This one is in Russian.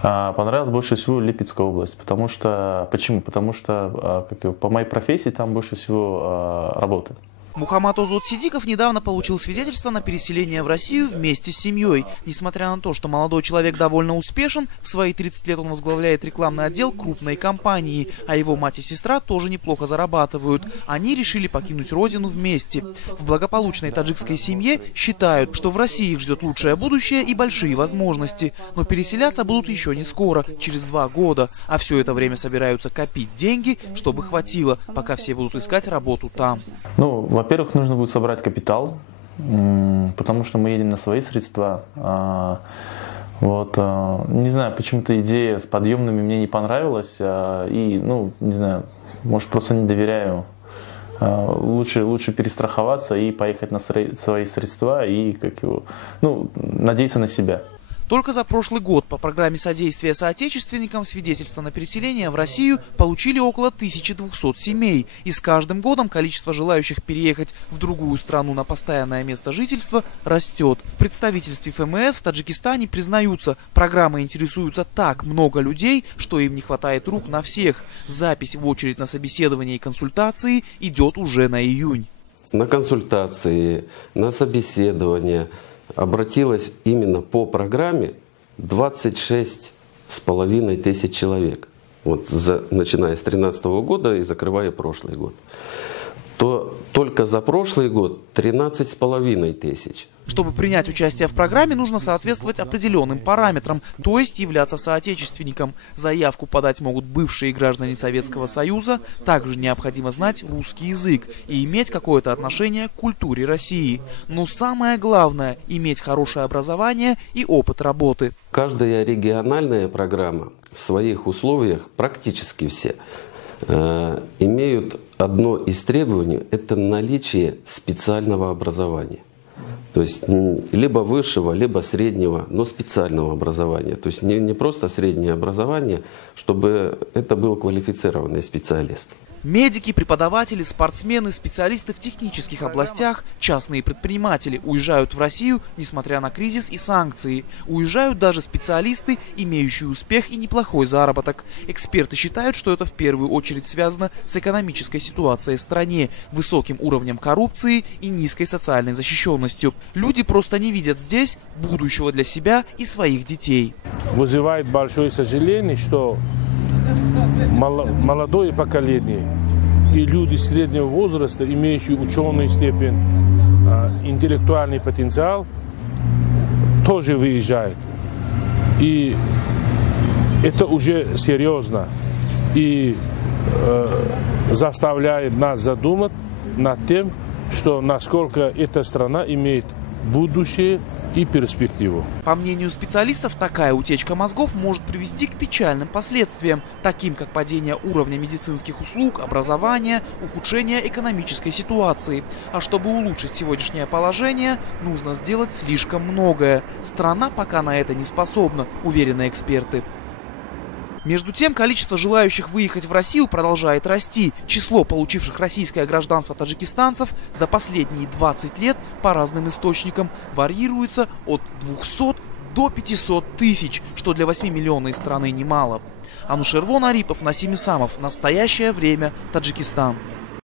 Понравилась больше всего Липецкая область, потому что, почему? Потому что по моей профессии там больше всего работы. Мухаммад Озод Сидиков недавно получил свидетельство на переселение в Россию вместе с семьей. Несмотря на то, что молодой человек довольно успешен, в свои 30 лет он возглавляет рекламный отдел крупной компании, а его мать и сестра тоже неплохо зарабатывают. Они решили покинуть родину вместе. В благополучной таджикской семье считают, что в России их ждет лучшее будущее и большие возможности. Но переселяться будут еще не скоро, через 2 года. А все это время собираются копить деньги, чтобы хватило, пока все будут искать работу там. Во-первых, нужно будет собрать капитал, потому что мы едем на свои средства. Не знаю, почему-то идея с подъемными мне не понравилась. Не знаю, может, просто не доверяю. Лучше перестраховаться и поехать на свои средства и надеяться на себя. Только за прошлый год по программе содействия соотечественникам свидетельства на переселение в Россию получили около 1200 семей. И с каждым годом количество желающих переехать в другую страну на постоянное место жительства растет. В представительстве ФМС в Таджикистане признаются, программой интересуются так много людей, что им не хватает рук на всех. Запись в очередь на собеседование и консультации идет уже на июнь. На консультации, на собеседование обратилось именно по программе 26,5 тысяч человек, начиная с 2013 года и закрывая прошлый год. То только за прошлый год 13,5 тысяч. Чтобы принять участие в программе, нужно соответствовать определенным параметрам, то есть являться соотечественником. Заявку подать могут бывшие граждане Советского Союза, также необходимо знать русский язык и иметь какое-то отношение к культуре России. Но самое главное – иметь хорошее образование и опыт работы. Каждая региональная программа в своих условиях, практически все, имеют одно из требований – это наличие специального образования. То есть либо высшего, либо среднего, но специального образования. То есть не просто среднее образование, чтобы это был квалифицированный специалист. Медики, преподаватели, спортсмены, специалисты в технических областях, частные предприниматели уезжают в Россию, несмотря на кризис и санкции. Уезжают даже специалисты, имеющие успех и неплохой заработок. Эксперты считают, что это в первую очередь связано с экономической ситуацией в стране, высоким уровнем коррупции и низкой социальной защищенностью. Люди просто не видят здесь будущего для себя и своих детей. Вызывает большое сожаление, что молодое поколение и люди среднего возраста, имеющие ученую степень, интеллектуальный потенциал, тоже выезжают. И это уже серьезно и заставляет нас задумать над тем, что насколько эта страна имеет будущее и перспективу. По мнению специалистов, такая утечка мозгов может привести к печальным последствиям, таким как падение уровня медицинских услуг, образования, ухудшение экономической ситуации. А чтобы улучшить сегодняшнее положение, нужно сделать слишком многое. Страна пока на это не способна, уверены эксперты. Между тем, количество желающих выехать в Россию продолжает расти. Число получивших российское гражданство таджикистанцев за последние 20 лет по разным источникам варьируется от 200 до 500 тысяч, что для 8-миллионной страны немало. Анушервон Арипов, Насим Исамов. Настоящее время. Таджикистан.